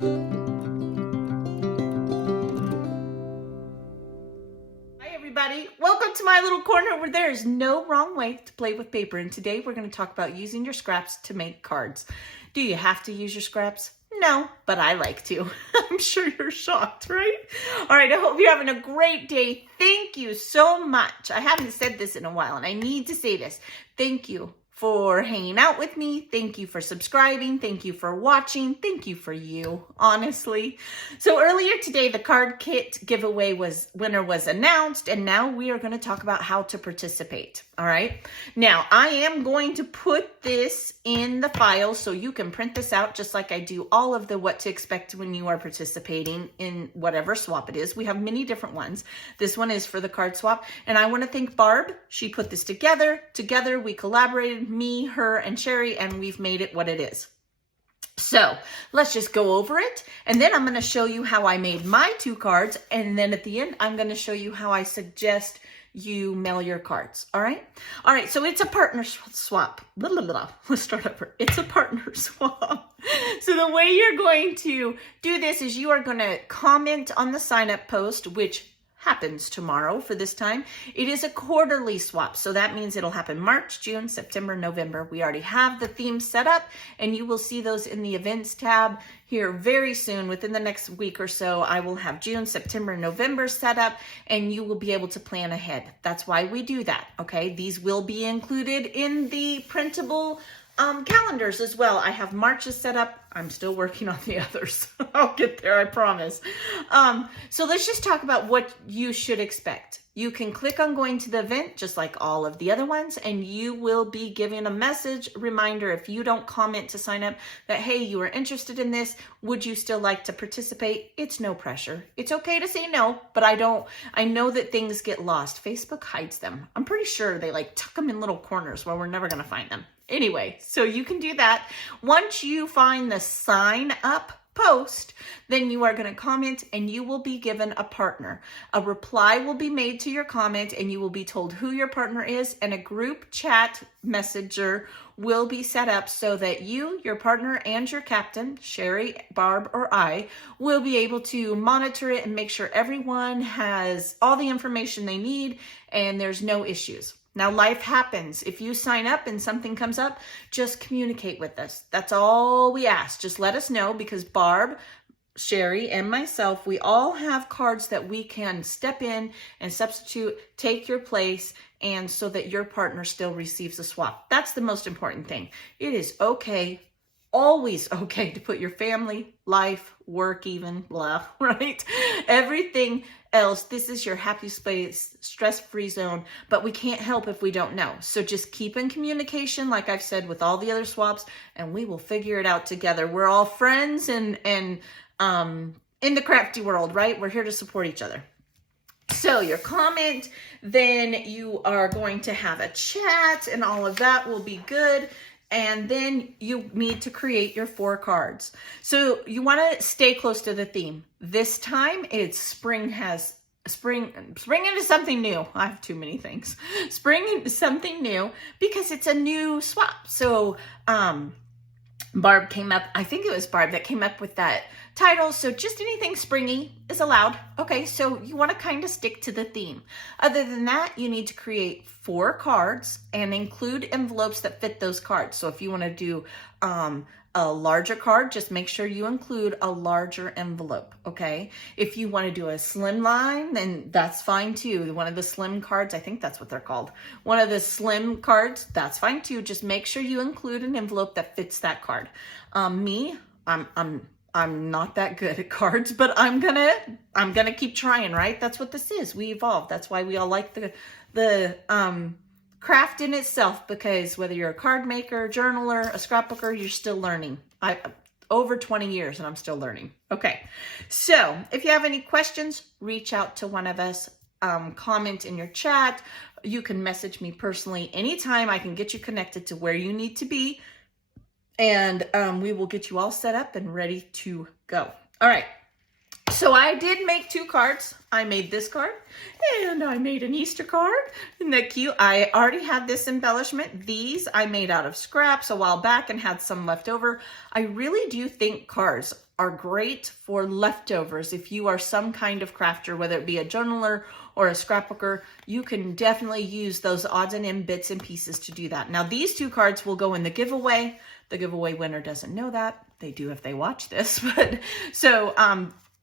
Hi everybody, welcome to my little corner where there is no wrong way to play with paper. And today we're going to talk about using your scraps to make cards. Do you have to use your scraps? No, but I like to. I'm sure you're shocked, right? All right, I hope you're having a great day. Thank you so much. I haven't said this in a while and I need to say this. Thank you for hanging out with me. Thank you for subscribing. Thank you for watching. Thank you for you, honestly. So earlier today, the card kit giveaway winner was announced, and now we are going to talk about how to participate. All right. Now I am going to put this in the file so you can print this out just like I do all of the what to expect when you are participating in whatever swap it is. We have many different ones. This one is for the card swap, and I want to thank Barb. She put this together. Together we collaborated, me, her, and Sherry, and we've made it what it is. So let's just go over it. And then I'm going to show you how I made my 2 cards. And then at the end, I'm going to show you how I suggest you mail your cards. All right. All right. So it's a partner swap. Let's start over. It's a partner swap. So the way you're going to do this is you are going to comment on the sign up post, which happens tomorrow for this time. It is a quarterly swap. So that means it'll happen March, June, September, November. We already have the themes set up and you will see those in the events tab here very soon. Within the next week or so, I will have June, September, November set up and you will be able to plan ahead. That's why we do that. Okay. These will be included in the printable calendars as well. I have March's set up. I'm still working on the others. I'll get there, I promise. So let's just talk about what you should expect. You can click on going to the event just like all of the other ones, and you will be given a message reminder if you don't comment to sign up that, hey, you are interested in this. Would you still like to participate? It's no pressure. It's okay to say no, but I know that things get lost. Facebook hides them. I'm pretty sure they like tuck them in little corners where we're never going to find them. Anyway, so you can do that. Once you find the sign up post, then you are going to comment and you will be given a partner. A reply will be made to your comment and you will be told who your partner is, and a group chat messenger will be set up so that you, your partner, and your captain, Sherry, Barb, or I, will be able to monitor it and make sure everyone has all the information they need and there's no issues. Now, life happens. If you sign up and something comes up, just communicate with us. That's all we ask. Just let us know, because Barb, Sherry, and myself, we all have cards that we can step in and substitute, take your place, and so that your partner still receives a swap. That's the most important thing. It is okay, always okay, to put your family, life, work, even, blah, right? Everything else. This is your happy space, stress-free zone, but we can't help if we don't know. So just keep in communication, like I've said, with all the other swaps, and we will figure it out together. We're all friends and in the crafty world, right? We're here to support each other. So your comment, then you are going to have a chat and all of that will be good. And then you need to create your 4 cards. So you want to stay close to the theme. This time it's spring into something new. I have too many things. Spring into something new because it's a new swap. So Barb came up, I think it was Barb that came up with that title. So just anything springy is allowed. Okay, so you want to kind of stick to the theme. Other than that, you need to create 4 cards and include envelopes that fit those cards. So if you want to do a larger card, just make sure you include a larger envelope, okay? If you want to do a slim line, then that's fine too. One of the slim cards, I think that's what they're called. One of the slim cards, that's fine too. Just make sure you include an envelope that fits that card. I'm not that good at cards, but I'm gonna keep trying, right? That's what this is. We evolve. That's why we all like the craft in itself, because whether you're a card maker, journaler, a scrapbooker, you're still learning. Over 20 years and I'm still learning. Okay, so if you have any questions, reach out to one of us, comment in your chat. You can message me personally anytime. I can get you connected to where you need to be, and we will get you all set up and ready to go. All right. So I did make 2 cards. I made this card and I made an Easter card. Isn't that cute? I already had this embellishment. These I made out of scraps a while back and had some left over. I really do think cards are great for leftovers. If you are some kind of crafter, whether it be a journaler or a scrapbooker, you can definitely use those odds and end bits and pieces to do that. Now these 2 cards will go in the giveaway. The giveaway winner doesn't know that. They do if they watch this, but so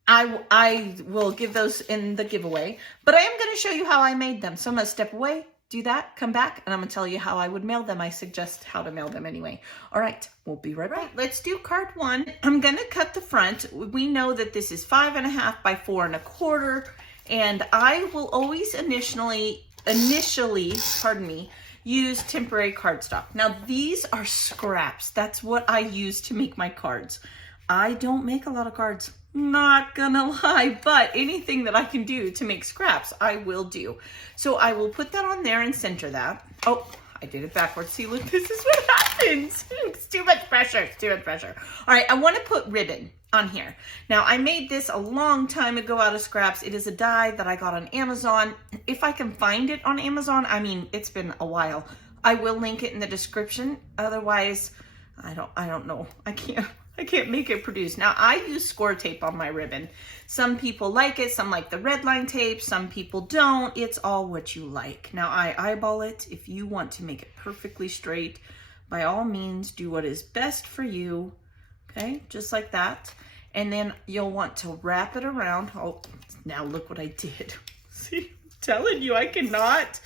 I will give those in the giveaway, but I am going to show you how I made them. So I'm going to step away, do that, come back, and I'm going to tell you how I would mail them. I suggest how to mail them anyway. All right, we'll be right back. Let's do card 1. I'm going to cut the front. We know that this is 5.5 by 4 1/4, and I will always initially, pardon me, use temporary cardstock. Now these are scraps. That's what I use to make my cards. I don't make a lot of cards. Not gonna lie, but anything that I can do to make scraps, I will do. So I will put that on there and center that. Oh, I did it backwards. See, look, this is what happens. It's too much pressure. It's too much pressure. All right, I want to put ribbon on here. Now, I made this a long time ago out of scraps. It is a die that I got on Amazon. If I can find it on Amazon, I mean, it's been a while. I will link it in the description. Otherwise, I don't know. I can't make it produce. Now I use score tape on my ribbon. Some people like it, some like the red line tape, some people don't. It's all what you like. Now I eyeball it. If you want to make it perfectly straight, by all means, do what is best for you. Okay, just like that. And then you'll want to wrap it around. Oh, now look what I did. See, I'm telling you, I cannot.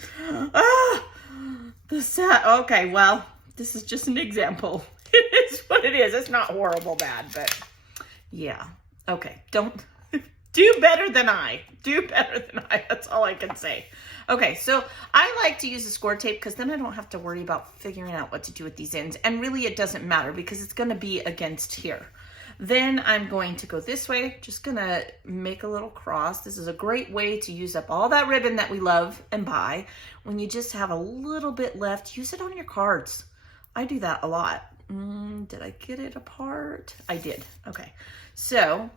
Okay, well, this is just an example. It is what it is. It's not horrible bad, but yeah. Okay, don't do better than I. Do better than I. That's all I can say. Okay, so I like to use the score tape because then I don't have to worry about figuring out what to do with these ends. And really it doesn't matter because it's going to be against here. Then I'm going to go this way. Just going to make a little cross. This is a great way to use up all that ribbon that we love and buy. When you just have a little bit left, use it on your cards. I do that a lot. Did I get it apart? I did. Okay. So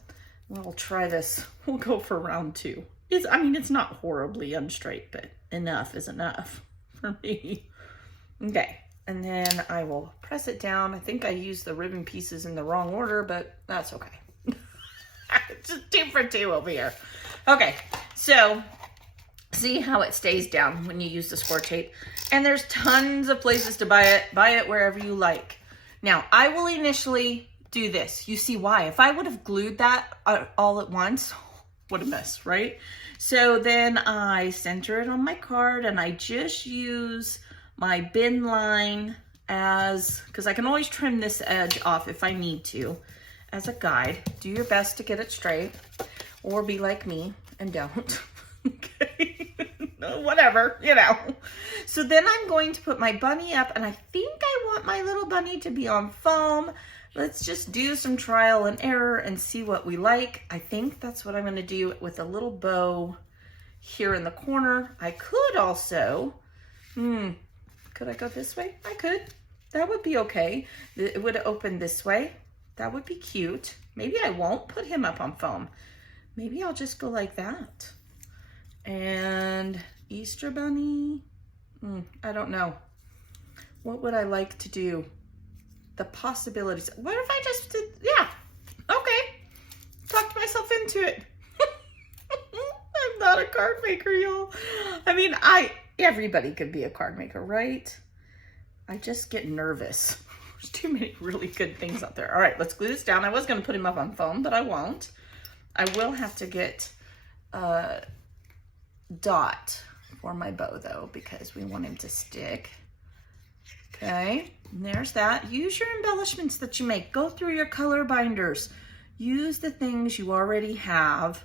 we'll try this. We'll go for round 2. I mean, it's not horribly unstraight, but enough is enough for me. Okay. And then I will press it down. I think I used the ribbon pieces in the wrong order, but that's okay. It's just 2 for 2 over here. Okay. So see how it stays down when you use the score tape. And there's tons of places to buy it. Buy it wherever you like. Now, I will initially do this. You see why? If I would have glued that all at once, what a mess, right? So then I center it on my card and I just use my bin line because I can always trim this edge off if I need to, as a guide. Do your best to get it straight or be like me and don't. Okay. Whatever, you know. So then I'm going to put my bunny up, and I think I want my little bunny to be on foam. Let's just do some trial and error and see what we like. I think that's what I'm going to do with a little bow here in the corner. I could also, could I go this way? I could. That would be okay. It would open this way. That would be cute. Maybe I won't put him up on foam. Maybe I'll just go like that. And Easter bunny, I don't know. What would I like to do? The possibilities. What if I just did, yeah, okay. Talked myself into it. I'm not a card maker, y'all. I mean, everybody could be a card maker, right? I just get nervous. There's too many really good things out there. All right, let's glue this down. I was gonna put him up on foam, but I won't. I will have to get dot for my bow though, because we want him to stick. Okay, and there's that. Use your embellishments that you make. Go through your color binders. Use the things you already have,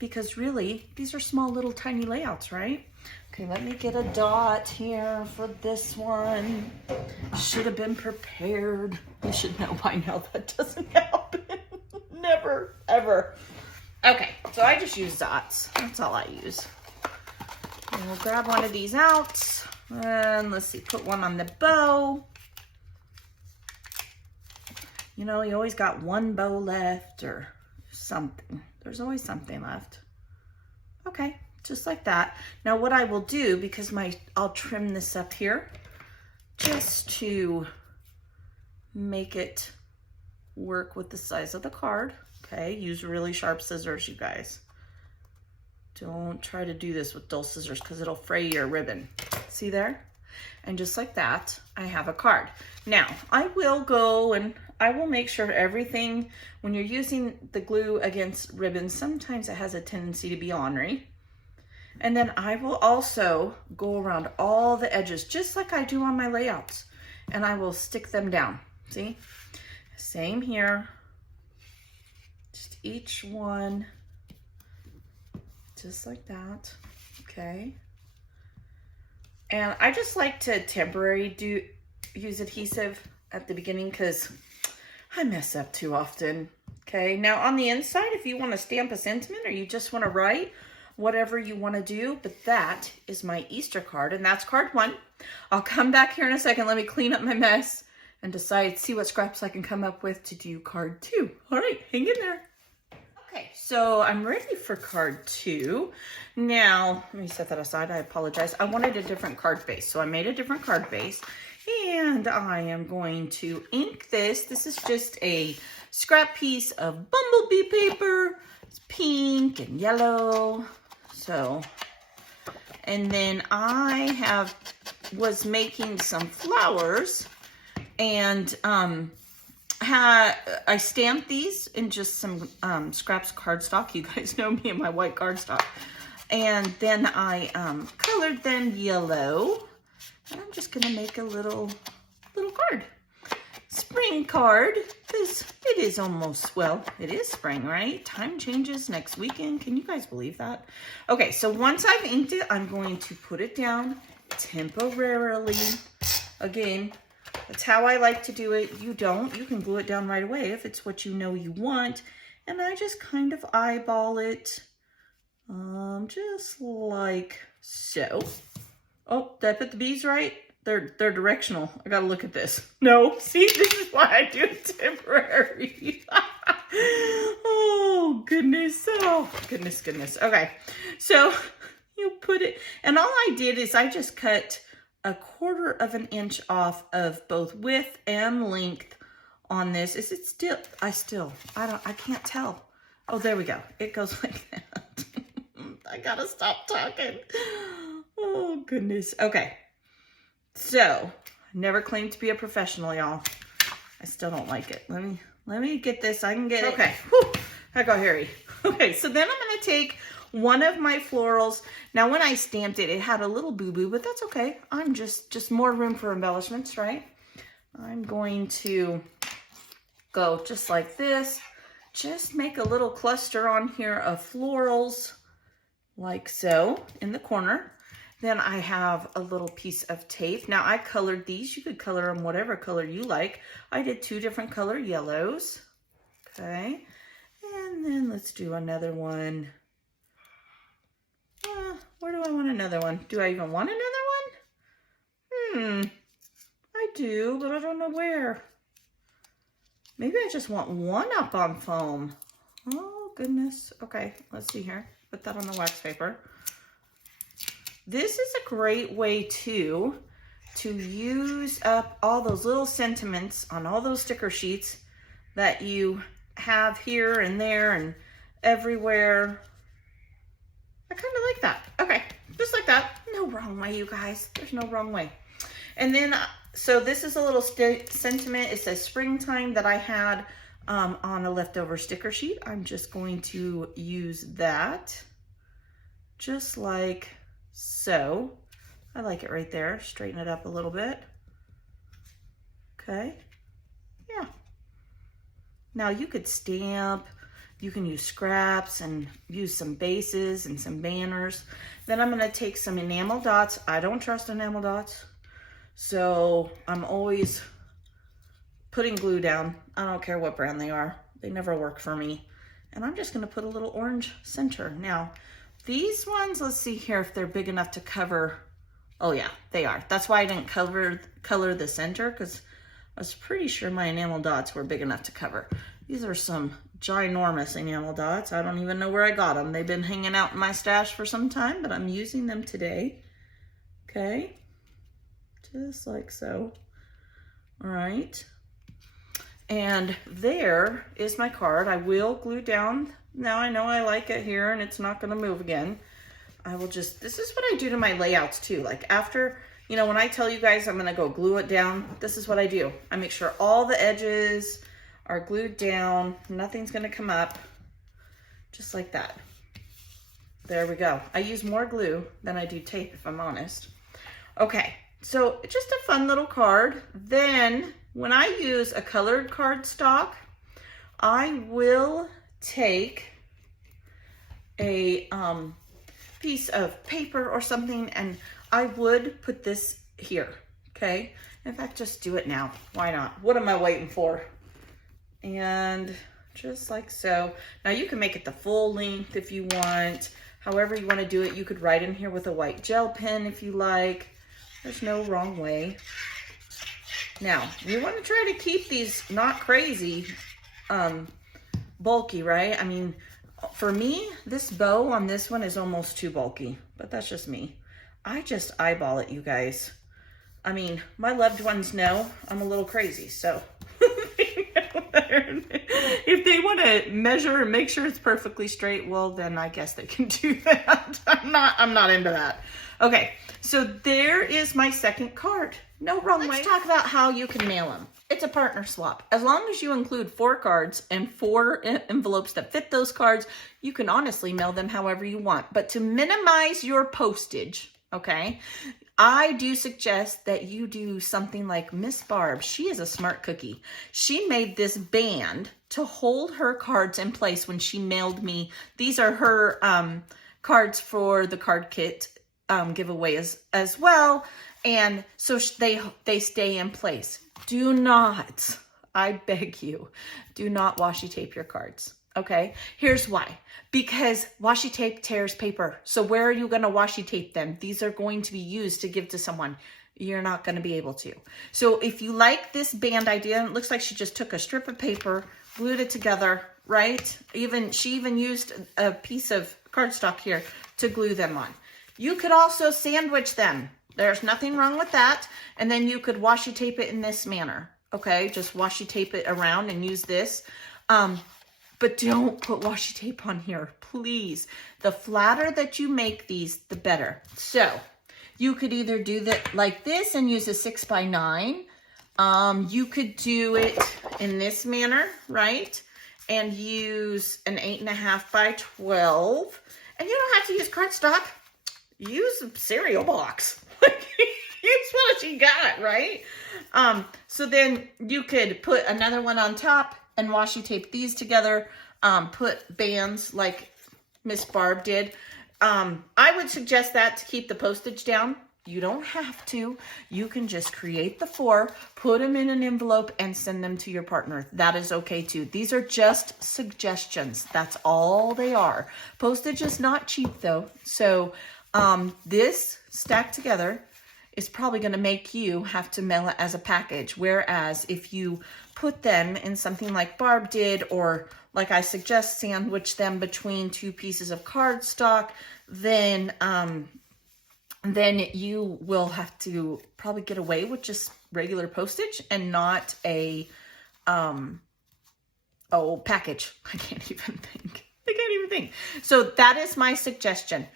because really these are small little tiny layouts, right? Okay, let me get a dot here for this one. Should have been prepared. You should know by now that doesn't happen. Never, ever. Okay, so I just use dots. That's all I use. And we'll grab one of these out. And let's see, put one on the bow. You know, you always got one bow left or something. There's always something left. Okay, just like that. Now what I will do, because I'll trim this up here just to make it work with the size of the card. Okay, use really sharp scissors, you guys. Don't try to do this with dull scissors because it'll fray your ribbon. See there? And just like that, I have a card. Now, I will go and I will make sure everything, when you're using the glue against ribbons, sometimes it has a tendency to be ornery. And then I will also go around all the edges, just like I do on my layouts, and I will stick them down. See? Same here. Just each one, just like that. Okay. And I just like to temporarily use adhesive at the beginning because I mess up too often. Okay, now on the inside, if you want to stamp a sentiment or you just want to write, whatever you want to do, but that is my Easter card, and that's card 1. I'll come back here in a second. Let me clean up my mess and see what scraps I can come up with to do card 2. All right, hang in there. Okay, so I'm ready for card 2. Now, let me set that aside. I apologize. I wanted a different card base, so I made a different card base, and I am going to ink this. This is just a scrap piece of bumblebee paper. It's pink and yellow. So, and then I was making some flowers, and I stamped these in just some scraps cardstock. You guys know me and my white cardstock. And then I colored them yellow. And I'm just gonna make a little card. Spring card, because it is almost, well, it is spring, right? Time changes next weekend. Can you guys believe that? Okay, so once I've inked it, I'm going to put it down temporarily. Again, that's how I like to do it. You can glue it down right away if it's what you know you want. And I just kind of eyeball it, just like so. Oh, did I put the bees right? They're directional. I gotta look at this. No, see, this is why I do it temporary. Oh, goodness. Oh, goodness. Okay, so you put it, and all I did is I just cut 1/4 of an inch off of both width and length on this. Is it still, I can't tell. Oh, there we go. It goes like that. I gotta stop talking. Oh, goodness. Okay. So, never claimed to be a professional, y'all. I still don't like it. Let me get this. I can get it. Okay. Whew. I got hairy. Okay, so then I'm going to take one of my florals. Now, when I stamped it, it had a little boo-boo, but that's okay. I'm just more room for embellishments, right? I'm going to go just like this. Just make a little cluster on here of florals, like so, in the corner. Then I have a little piece of tape. Now I colored these. You could color them whatever color you like. I did 2 different color yellows. Okay. And then let's do another one. Where do I want another one? Do I even want another one? I do, but I don't know where. Maybe I just want one up on foam. Oh, goodness. Okay, let's see here. Put that on the wax paper. This is a great way to use up all those little sentiments on all those sticker sheets that you have here and there and everywhere. I kind of like that. Okay, just like that. No wrong way, you guys. There's no wrong way. And then, so this is a little sentiment. It says springtime that I had on a leftover sticker sheet. I'm just going to use that just like so. I like it right there. Straighten it up a little bit. Okay. Yeah. Now you could stamp, you can use scraps and use some bases and some banners. Then I'm going to take some enamel dots. I don't trust enamel dots, so I'm always putting glue down. I don't care what brand they are. They never work for me. And I'm just going to put a little orange center. Now, these ones, let's see here if they're big enough to cover. Oh yeah, they are. That's why I didn't color the center, because I was pretty sure my enamel dots were big enough to cover. These are some ginormous enamel dots. I don't even know where I got them. They've been hanging out in my stash for some time, but I'm using them today. Okay, just like so. All right. And there is my card. I will glue down. Now I know I like it here and it's not going to move again. I will just, this is what I do to my layouts too. Like after, you know, when I tell you guys I'm going to go glue it down, this is what I do. I make sure all the edges are glued down. Nothing's going to come up. Just like that. There we go. I use more glue than I do tape, if I'm honest. Okay, so just a fun little card. Then when I use a colored cardstock, I will take a piece of paper or something and I would put this here, okay? In fact, just do it now. Why not? What am I waiting for? And just like so. Now you can make it the full length if you want. However you want to do it. You could write in here with a white gel pen if you like. There's no wrong way. Now, you want to try to keep these not crazy bulky, right? I mean, for me, this bow on this one is almost too bulky, but that's just me. I just eyeball it, you guys. I mean, my loved ones know I'm a little crazy, so if they want to measure and make sure it's perfectly straight, well, then I guess they can do that. I'm not into that. Okay, so there is my second card. No wrong way. Let's talk about how you can mail them. It's a partner swap. As long as you include 4 cards and 4 envelopes that fit those cards, you can honestly mail them however you want. But to minimize your postage, okay, I do suggest that you do something like Miss Barb. She is a smart cookie. She made this band to hold her cards in place when she mailed me. These are her cards for the card kit giveaway as well. And so they stay in place. Do not, I beg you, do not washi tape your cards. Okay, here's why. Because washi tape tears paper. So where are you going to washi tape them? These are going to be used to give to someone. You're not going to be able to. So if you like this band idea, it looks like she just took a strip of paper, glued it together, right? She even used a piece of cardstock here to glue them on. You could also sandwich them. There's nothing wrong with that. And then you could washi tape it in this manner. Okay, just washi tape it around and use this. But don't put washi tape on here, please. The flatter that you make these, the better. So you could either do that like this and use a 6x9. You could do it in this manner, right? And use an 8.5x12. And you don't have to use cardstock. Use a cereal box. Use what you got, right? So then you could put another one on top and washi tape these together, put bands like Miss Barb did. I would suggest that to keep the postage down. You don't have to. You can just create the 4, put them in an envelope, and send them to your partner. That is okay too. These are just suggestions. That's all they are. Postage is not cheap though. So this stacked together is probably going to make you have to mail it as a package. Whereas if you put them in something like Barb did, or like I suggest, sandwich them between 2 pieces of cardstock, then you will have to probably get away with just regular postage and not a package. I can't even think. So that is my suggestion.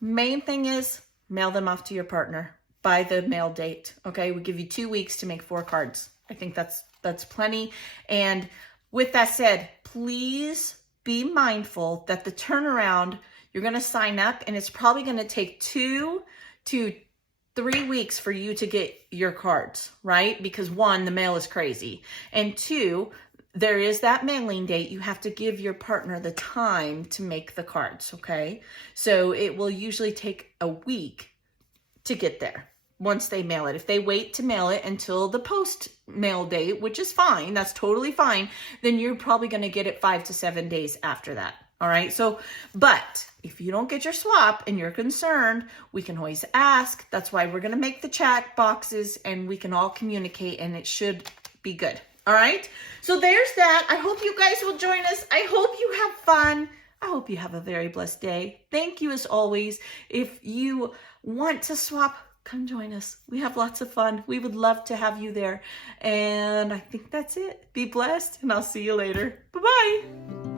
Main thing is mail them off to your partner by the mail date. Okay, we give you 2 weeks to make 4 cards. I think that's plenty. And with that said, please be mindful that the turnaround, you're going to sign up and it's probably going to take 2 to 3 weeks for you to get your cards, right? Because 1, the mail is crazy. And 2, there is that mailing date. You have to give your partner the time to make the cards, okay? So it will usually take a week to get there once they mail it. If they wait to mail it until the post mail date, which is fine, that's totally fine, then you're probably going to get it 5 to 7 days after that. All right. So, but if you don't get your swap and you're concerned, we can always ask. That's why we're going to make the chat boxes and we can all communicate and it should be good. All right. So there's that. I hope you guys will join us. I hope you have fun. I hope you have a very blessed day. Thank you as always. If you want to swap, come join us. We have lots of fun. We would love to have you there. And I think that's it. Be blessed, and I'll see you later. Bye-bye.